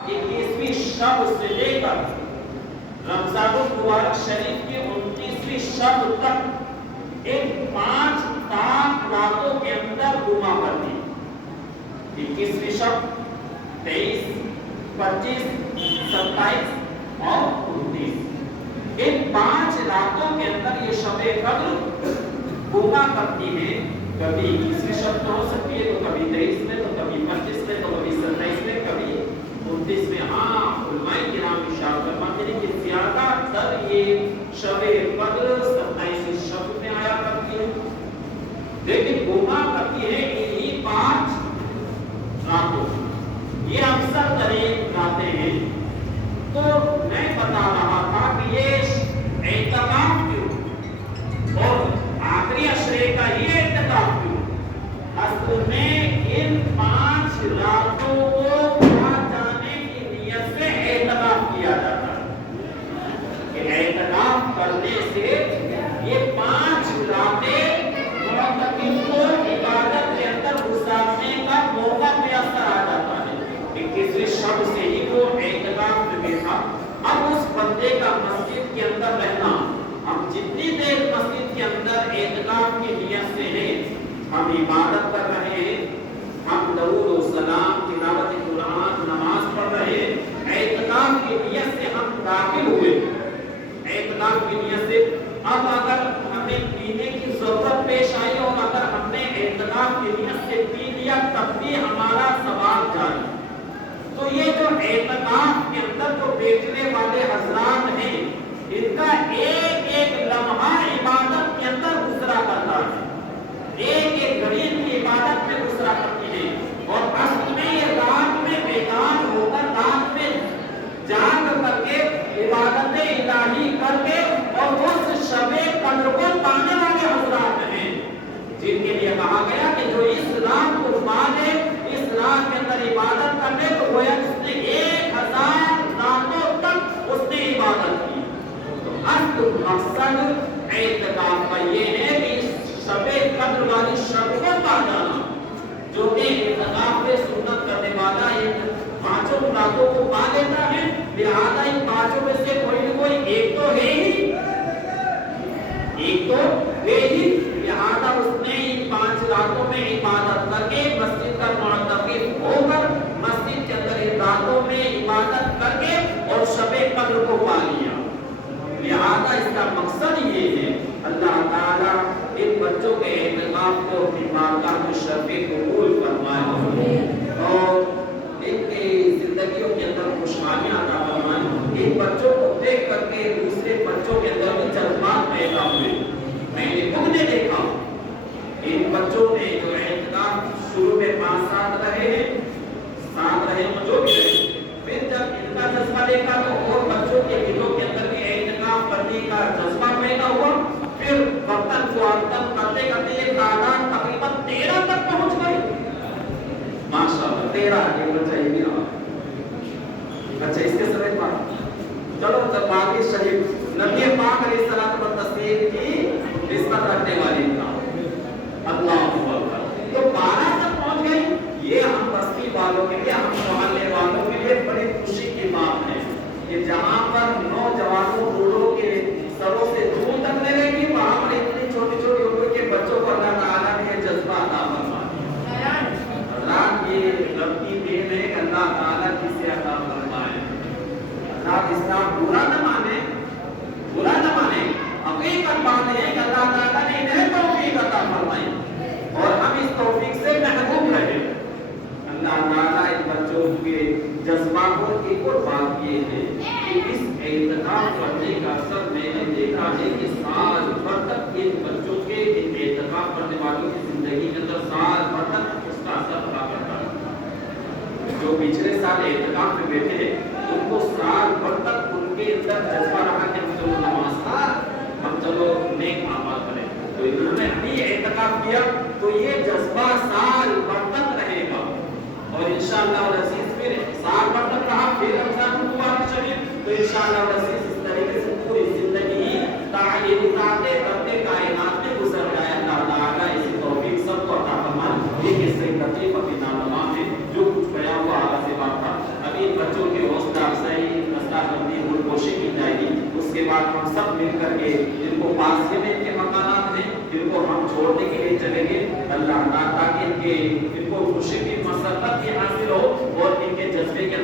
21वीं शब से लेकर रमजानुल मुबारक शरीफ की 29वीं शब तक इन 5 ताक रातों के अंदर गुमा करती। 21वीं शब, 23, 25, 27 और 29, इन 5 रातों के अंदर ये शबे कद्र गुमा करती है। कभी 21वीं शब हो सकती है, तो कभी 23 में, तो कभी 25 में, तो कभी 27 में, कभी 29 में। हाँ, उलमाए किराम इशारा फरमाते हैं कि ज्यादातर ये शबे कद्र 27वीं शब में आया करती है, लेकिन गुमा करती है इन्हीं 5 रातों। ये अक्सर करीब रातें हैं। तो मैं बता रहा था कि ये एहतकाम क्यों और आखिरी अशरे का ये एहतकाम क्यों, असल में इन 5 रातों को पा जाने की नियत से एहतकाम किया जाता है कि एहतकाम करने से ये 5 रातें मुतकिन को इबादत के अंदर गुजारने का मौका मुयस्सर आ जाता है। 21वीं शब से ही वो एहतकाम में था। अब उस बंदे का मस्जिद के अंदर रहना, हम जितनी देर मस्जिद के अंदर एहतकाम की नियत से हैं, हम इबादत कर रहे हैं, हम दरूद और सलाम, तिलावत कुरान, नमाज पढ़ रहे हैं, एहतकाम की नियत से हम दाखिल हुए, एहतकाम की नियत से। अब अगर हमें पीने की जरूरत पेश आई और अगर हमने एहतकाम की नियत से पी लिया, तब भी हमारा सवाब जारी। तो ये जो एहतकाम के अंदर जो बैठने वाले हजरात हैं, इनका एक एक लम्हा इबादत के अंदर गुजरा करता है, एक एक घड़ी की इबादत में गुजरा करती है। और असल में ये रात में बेगान होकर, रात में जाग करके इबादत इलाही करके और उस शबे कद्र को पाने वाले हजरात हैं, जिनके लिए कहा गया कि जो इस रात को पा ले, इस रात के अंदर इबादत कर ले, तो गोया उसने 1000 रातों तक उसने इबादत की। तो अंतिम मकसद एहतकाम का ये है कि इस शबे कद्र वाली शब को पा जाना। जो कि एहतकाम पे सुन्नत करने वाला एक 5 रातों को पा लेता है, लिहाजा इन 5 में से कोई न कोई एक तो है ही, एक तो है ही। लिहाजा उसने इन 5 रातों में इबादत करके मस्जिद का मुअत्तकिफ होकर मस्जिद के अंदर इन रातों में इबादत करके और शबे कद्र को पा लिया। लिहाजा इसका मकसद ये है, अल्लाह ताला इन बच्चों के एहतकाम को अपनी बारगाह में शर्फ़ कबूल फरमाए और इनकी जिंदगियों के अंदर खुशहालियां अता फरमाए। इन बच्चों को देख करके दूसरे बच्चों के अंदर भी जज्बात पैदा हुए। मैंने खुद ने देखा, इन बच्चों ने जो एहतकाम शुरू में 5 साल रहे हैं, साथ रहे जो भी रहे, फिर जब इनका जज्बा देखा तो और बच्चों के दिलों के अंदर भी एहतकाम करने का जज्बा पैदा हुआ। फिर वक्तन फ़ौरतन करते करते ये तादाद तकरीबन 13 तक पहुंच गई। माशाअल्लाह 13 एक बच्चा ये भी रहा। अच्छा, इसके समय बाद चलो जब बाकी शरीफ नबी पाक अलैहिस्सलातु वस्सलाम की निस्बत रखने वाले था, अल्लाह अकबर, तो 12 तक पहुंच गई। ये हम बस्ती वालों के लिए, हम मोहल्ले वालों के लिए बड़ी खुशी की बात है कि जहां पर नौजवानों बूढ़ों के सरों से धूल तक नहीं रहेगी, वहां पर इतनी छोटी छोटी उम्र के बच्चों को अल्लाह ताला ने जज्बा अता फरमाया। रात ये रब्बी देन है, अल्लाह ताला किसे अता फरमाए। अल्लाह इस्लाम बुरा न माने, बुरा न माने, हकीकत बात है कि अल्लाह ताला ने इन्हें तौफीक अता फरमाई और हम इस तौफीक से महरूम रहे। अल्लाह ताला इन बच्चों के जज्बा को एक और बात ये है कि इस एहतकाम करने का असर मैंने देखा है कि साल भर तक इन बच्चों के, इन एहतकाम करने वालों की जिंदगी के अंदर साल भर तक उसका असर पड़ा करता है। जो पिछले साल एहतकाम में बैठे उनको साल भर तक उनके अंदर जज्बा रहा कि हम चलो नमाज का, हम चलो नेक अमल करें। तो इन्होंने भी एहतकाम किया तो ये जज्बा साल भर तक रहेगा और इंशाअल्लाह अज़ीज़ फिर साल भर तक रहा। फिर रमज़ान मुबारक शरीफ, तो इंशाअल्लाह अज़ीज़ इस तरीके से पूरी जिंदगी तालीम करते करते कायनात में गुजर जाए। अल्लाह ताला इसी तौफीक सबको अता फरमाए। ये किस्से लतीफ़ अपनी नामा में जो कुछ बयान हुआ आगे से बात था, अभी बच्चों के ہم سب مل کر کے جن کو پاس میں ان کے مکانات ہیں جن کو ہم چھوڑنے کے لیے چلیں گے اللہ تعالیٰ تاکہ ان کو خوشی کی مسرت بھی حاصل ہو اور ان کے جذبے کے